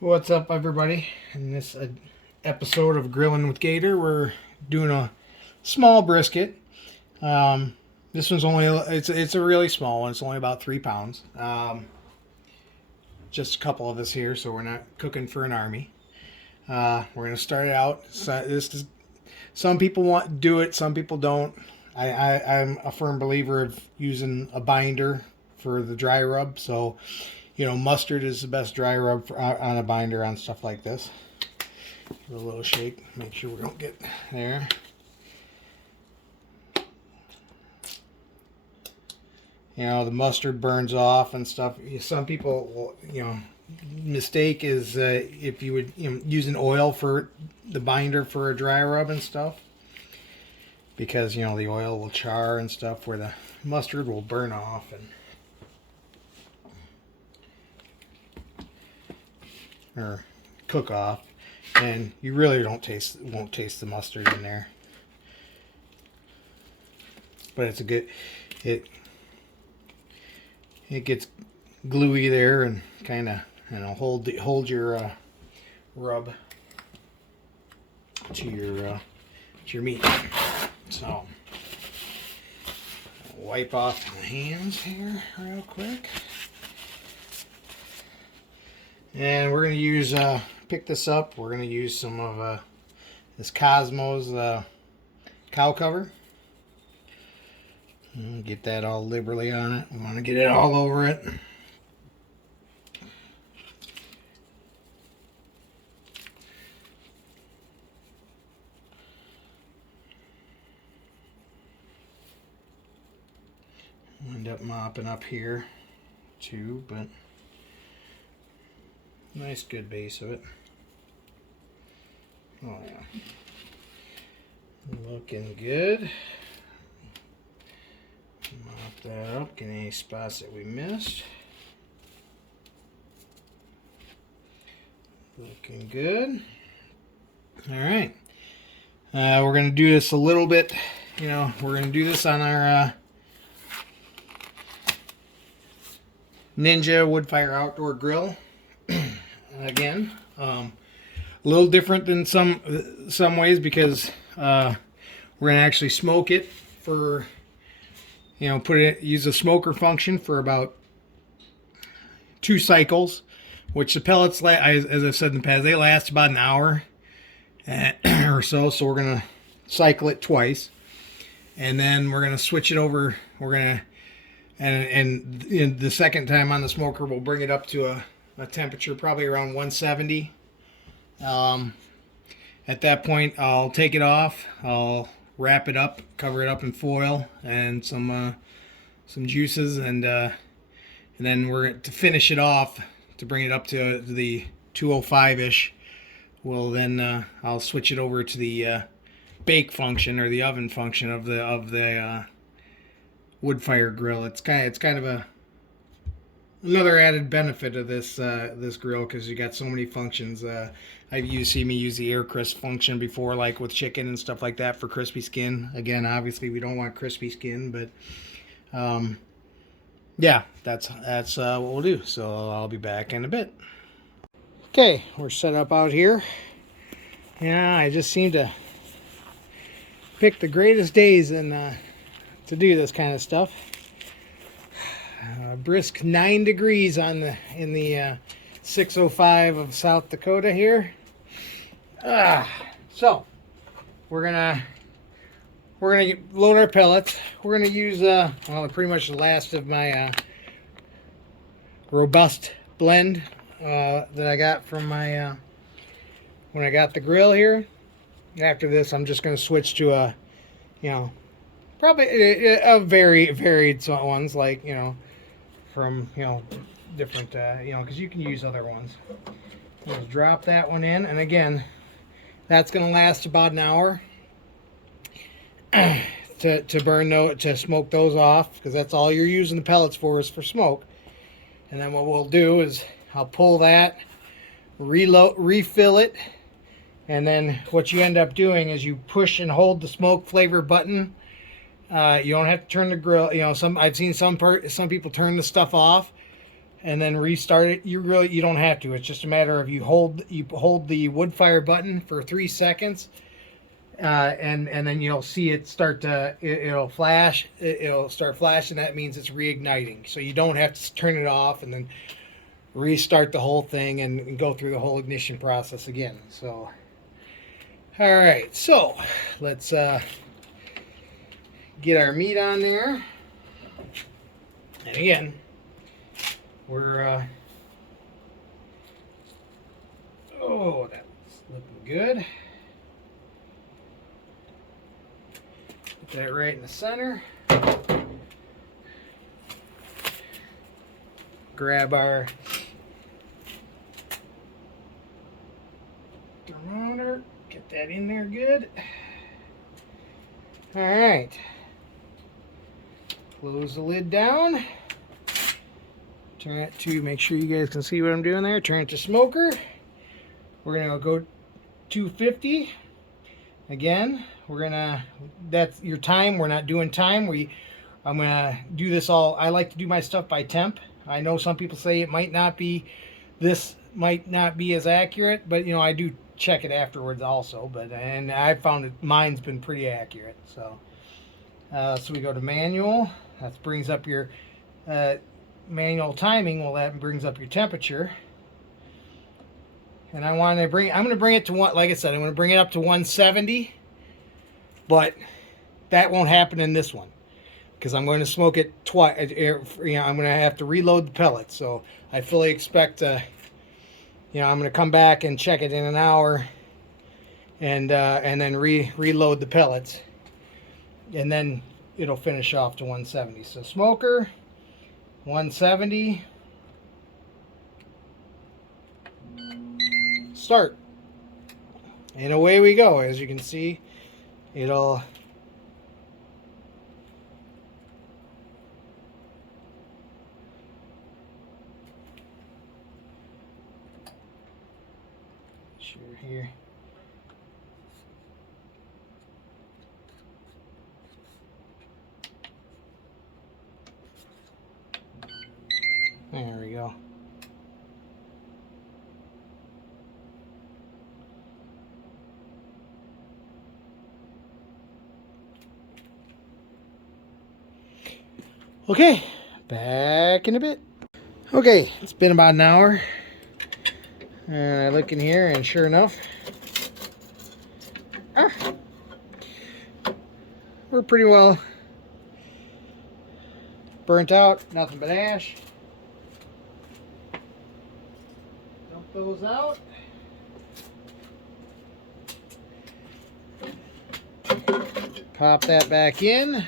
What's up, everybody? In this episode of Grilling with Gator, we're doing a small brisket. This one's only it's a really small one. It's only about 3 pounds. Just a couple of us here, so we're not cooking for an army. We're gonna start it out. So this is some people want to do it, some people don't. I'm a firm believer of using a binder for the dry rub. So mustard is the best dry rub on a binder on stuff like this. Give it a little shake, make sure we don't get there. The mustard burns off and stuff. Some people, mistake is if you would use an oil for the binder for a dry rub and stuff, because the oil will char and stuff where the mustard will burn off or cook off, and you really won't taste the mustard in there. But it's a good, it gets gluey there and kind of hold your rub to your meat. So wipe off the hands here real quick. And we're going to use, pick this up, we're going to use some of this Cosmos cow cover. And get that all liberally on it. We want to get it all over it. End up mopping up here too, but nice good base of it. Oh yeah. Looking good. Mop that up, get any spots that we missed. Looking good. Alright. We're going to do this a little bit, we're going to do this on our Ninja Woodfire outdoor grill. Again, a little different than some ways, because we're gonna actually smoke it for use a smoker function for about 2 cycles, which the pellets, as I've said in the past, they last about an hour or so. So we're gonna cycle it twice, and then we're gonna switch it over. We're gonna and the second time on the smoker, we'll bring it up to a temperature probably around 170. At that point, I'll take it off. I'll wrap it up, cover it up in foil and some juices, and then we're to finish it off to bring it up to the 205-ish. Well, then I'll switch it over to the bake function or the oven function of the Woodfire grill. It's kind of another added benefit of this this grill, because you got so many functions. You've seen me use the air crisp function before, like with chicken and stuff like that, for crispy skin. Again, obviously we don't want crispy skin, but yeah, that's what we'll do. So I'll be back in a bit. Okay, we're set up out here. Yeah, I just seem to pick the greatest days to do this kind of stuff. Brisk 9 degrees in the 605 of South Dakota here. So we're gonna load our pellets. We're gonna use pretty much the last of my robust blend that I got from my when I got the grill here. After this, I'm just gonna switch to a probably a very varied ones, like from different because you can use other ones. Just drop that one in, and again, that's going to last about an hour to smoke those off, because that's all you're using the pellets for, is for smoke. And then what we'll do is I'll pull that, refill it, and then what you end up doing is you push and hold the smoke flavor button. You don't have to turn the grill. I've seen some people turn the stuff off, and then restart it. You don't have to. It's just a matter of you hold the Woodfire button for 3 seconds, and then you'll see it start to it'll flash. It'll start flashing. That means it's reigniting. So you don't have to turn it off and then restart the whole thing and go through the whole ignition process again. So, all right. So let's get our meat on there. And again, we're oh, that's looking good. Put that right in the center. Grab our thermometer, get that in there good. All right. Close the lid down. Turn it to, make sure you guys can see what I'm doing there. Turn it to smoker. We're gonna go 250. Again, that's your time. We're not doing time. I'm gonna do this all. I like to do my stuff by temp. I know some people say it might not be, this might not be as accurate, but I do check it afterwards also. And I found it, mine's been pretty accurate. So we go to manual. That brings up your manual timing. Well, that brings up your temperature. And I'm going to bring it to like I said, I'm going to bring it up to 170. But that won't happen in this one, because I'm going to smoke it twice. I'm going to have to reload the pellets. So I fully expect, I'm going to come back and check it in an hour, and then reload the pellets, and then it'll finish off to 170. So smoker, 170. Start. And away we go. As you can see, it'll here. There we go. Okay, back in a bit. Okay, it's been about an hour. And I look in here, and sure enough, we're pretty well burnt out. Nothing but ash. Dump those out. Pop that back in.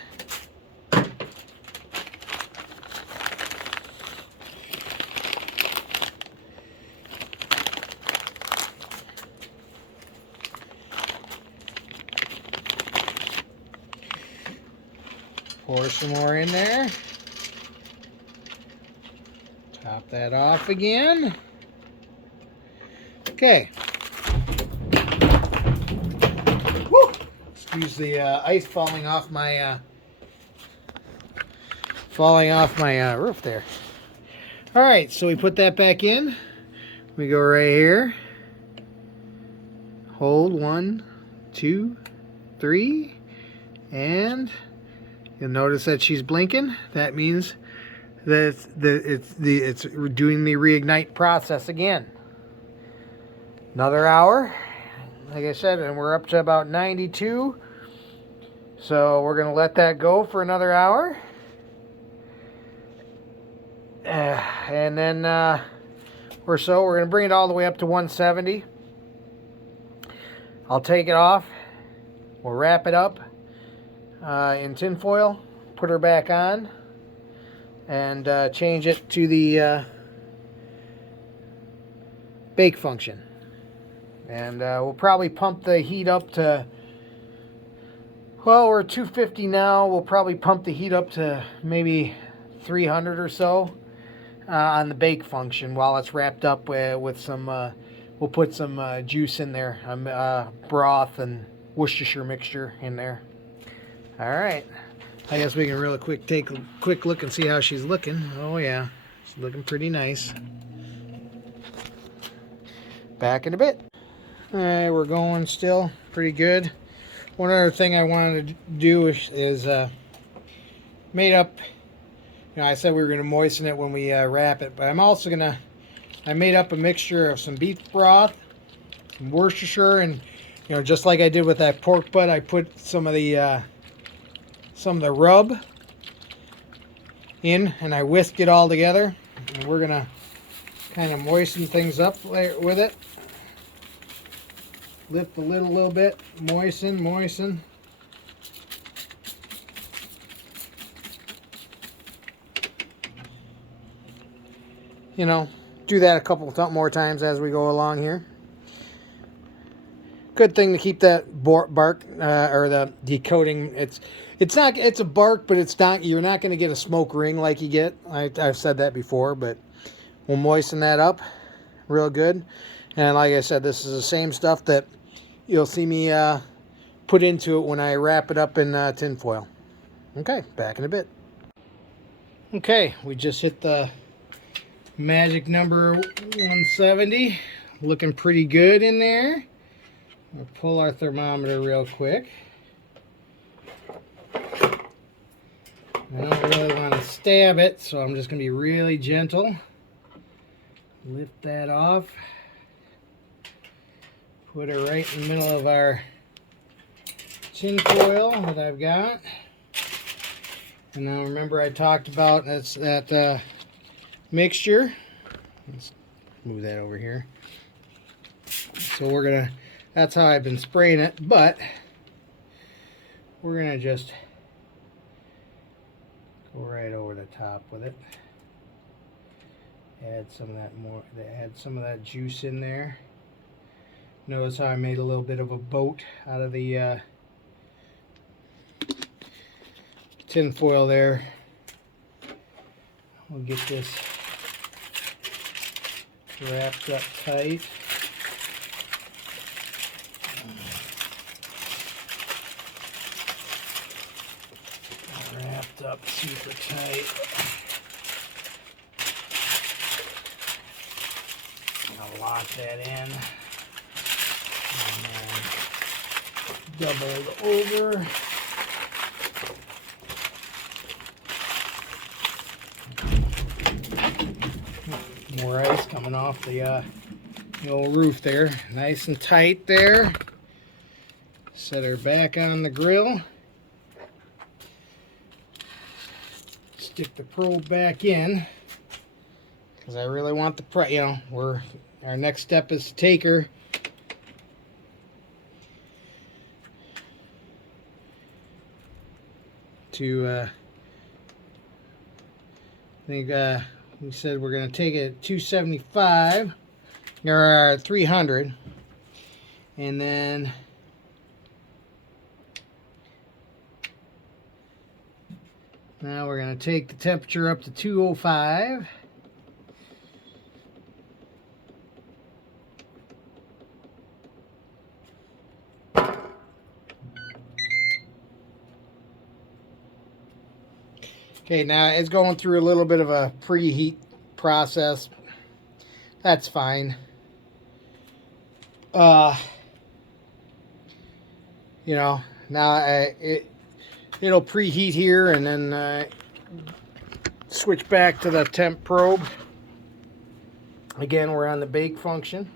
Pour some more in there. Top that off again. Okay. Woo! Excuse the ice falling off my roof there. All right, so we put that back in. We go right here. Hold 1, 2, 3, and you'll notice that she's blinking. That means that it's doing the reignite process again. Another hour, like I said, and we're up to about 92. So we're gonna let that go for another hour, and then or so. We're gonna bring it all the way up to 170. I'll take it off. We'll wrap it up in tin foil, put her back on, and change it to the bake function. And we'll probably pump the heat up to, well, we're 250 now. We'll probably pump the heat up to maybe 300 or so on the bake function while it's wrapped up with some, we'll put some juice in there, broth and Worcestershire mixture in there. All right, I guess we can take a quick look and see how she's looking. Oh yeah, looking pretty nice. Back in a bit. Alright, we're going still pretty good. One other thing I wanted to do is made up, I said we were going to moisten it when we wrap it, but I'm also going to, I made up a mixture of some beef broth, some Worcestershire, and just like I did with that pork butt, I put some of the rub in, and I whisked it all together, and we're going to kind of moisten things up with it. Lift the lid a little bit, moisten. Do that a couple more times as we go along here. Good thing to keep that bark or the coating. It's a bark, but it's not. You're not going to get a smoke ring like you get. I've said that before, but we'll moisten that up real good. And like I said, this is the same stuff that you'll see me put into it when I wrap it up in tin foil. Okay, back in a bit. Okay, we just hit the magic number 170. Looking pretty good in there. We'll pull our thermometer real quick. I don't really want to stab it, so I'm just going to be really gentle. Lift that off. Put it right in the middle of our tin foil that I've got. And now remember I talked about that mixture. Let's move that over here. So we're going to, that's how I've been spraying it, but we're going to just go right over the top with it. Add some of that juice in there. Notice how I made a little bit of a boat out of the tin foil there. We'll get this wrapped up tight. Wrapped up super tight. I'll lock that in. And then double it over. More ice coming off the old roof there. Nice and tight there. Set her back on the grill. Stick the probe back in because I really want the our next step is to take her to I think we said we're going to take it at 275 or 300, and then now we're going to take the temperature up to 205. Okay, now it's going through a little bit of a preheat process. That's fine. Now it'll preheat here and then switch back to the temp probe. Again, we're on the bake function.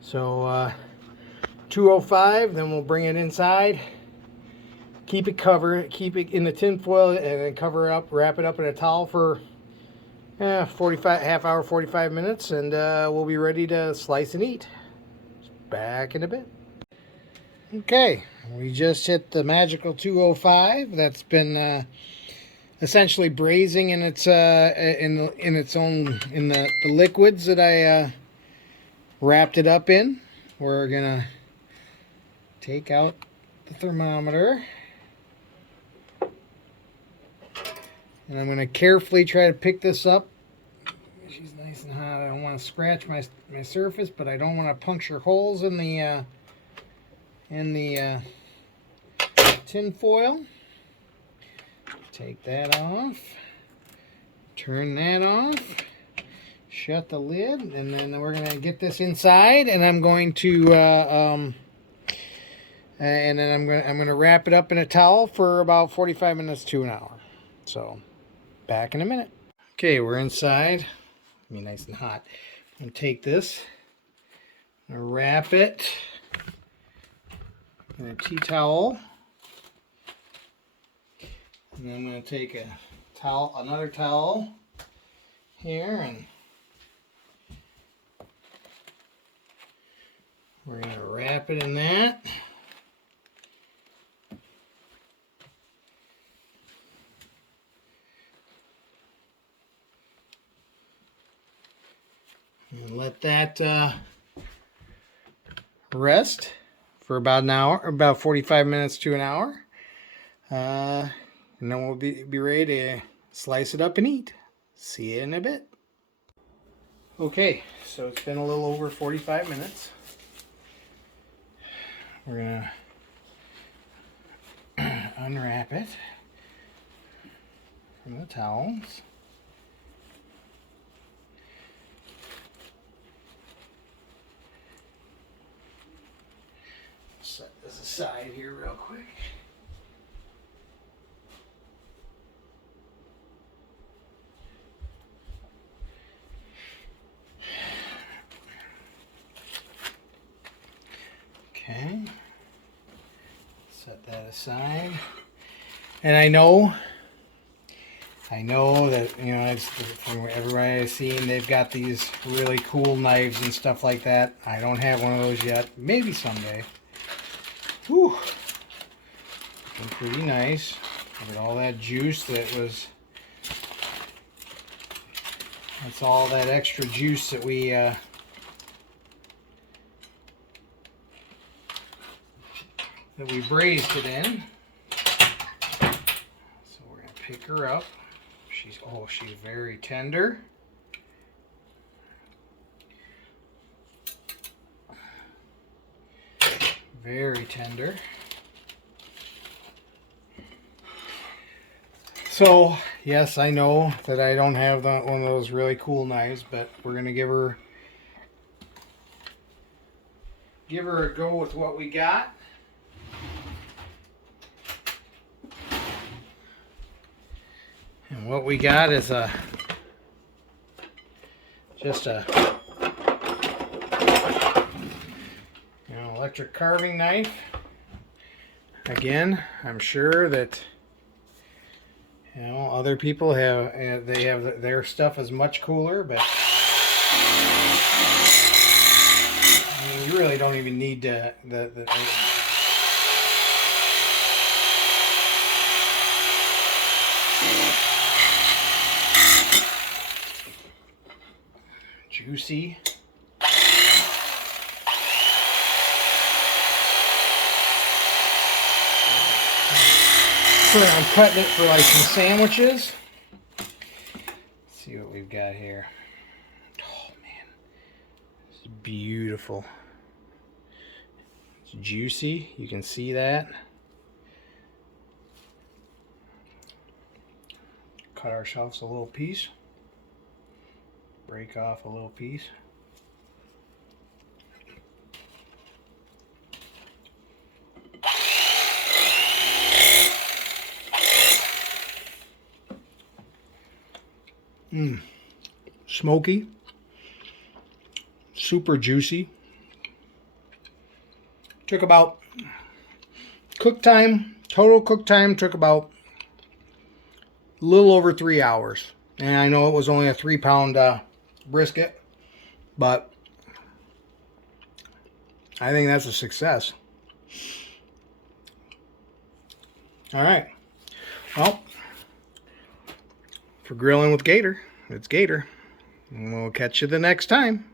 So 205, then we'll bring it inside. Keep it covered, keep it in the tin foil, and then cover it up, wrap it up in a towel for 45 minutes, and we'll be ready to slice and eat. Back in a bit. Okay, we just hit the magical 205. That's been essentially braising in its in the liquids that I wrapped it up in. We're gonna take out the thermometer. And I'm going to carefully try to pick this up. She's nice and hot. I don't want to scratch my surface, but I don't want to puncture holes in the tin foil. Take that off. Turn that off. Shut the lid, and then we're gonna get this inside, and I'm going to and then I'm gonna wrap it up in a towel for about 45 minutes to an hour. So back in a minute. Okay, we're inside. Be nice and hot. I'm gonna take this, I'm gonna wrap it in a tea towel, and then I'm gonna take a towel, another towel here, and we're going to wrap it in that. And let that rest for about an hour, about 45 minutes to an hour. And then we'll be ready to slice it up and eat. See you in a bit. Okay, so it's been a little over 45 minutes. We're going to unwrap it from the towels. Set this aside here real quick. Okay, set that aside. And I know that, you know, it's from everybody I've seen, they've got these really cool knives and stuff like that. I don't have one of those yet. Maybe someday. Whew. Looking pretty nice. Look at all that juice that was. That's all that extra juice that we braised it in. So we're gonna pick her up. She's very tender. Very tender. So yes, I know that I don't have one of those really cool knives, but we're gonna give her a go with what we got. And what we got is just a electric carving knife. Again, I'm sure that other people have their stuff is much cooler, but I mean, you really don't even need the juicy. So I'm cutting it for like some sandwiches. Let's see what we've got here. Oh man, it's beautiful. It's juicy. You can see that. Cut ourselves a little piece. Break off a little piece. Smoky, super juicy. Took about total cook time took about a little over 3 hours. And I know it was only a 3-pound brisket, but I think that's a success. All right. Well, for grilling with Gator, it's Gator. And we'll catch you the next time.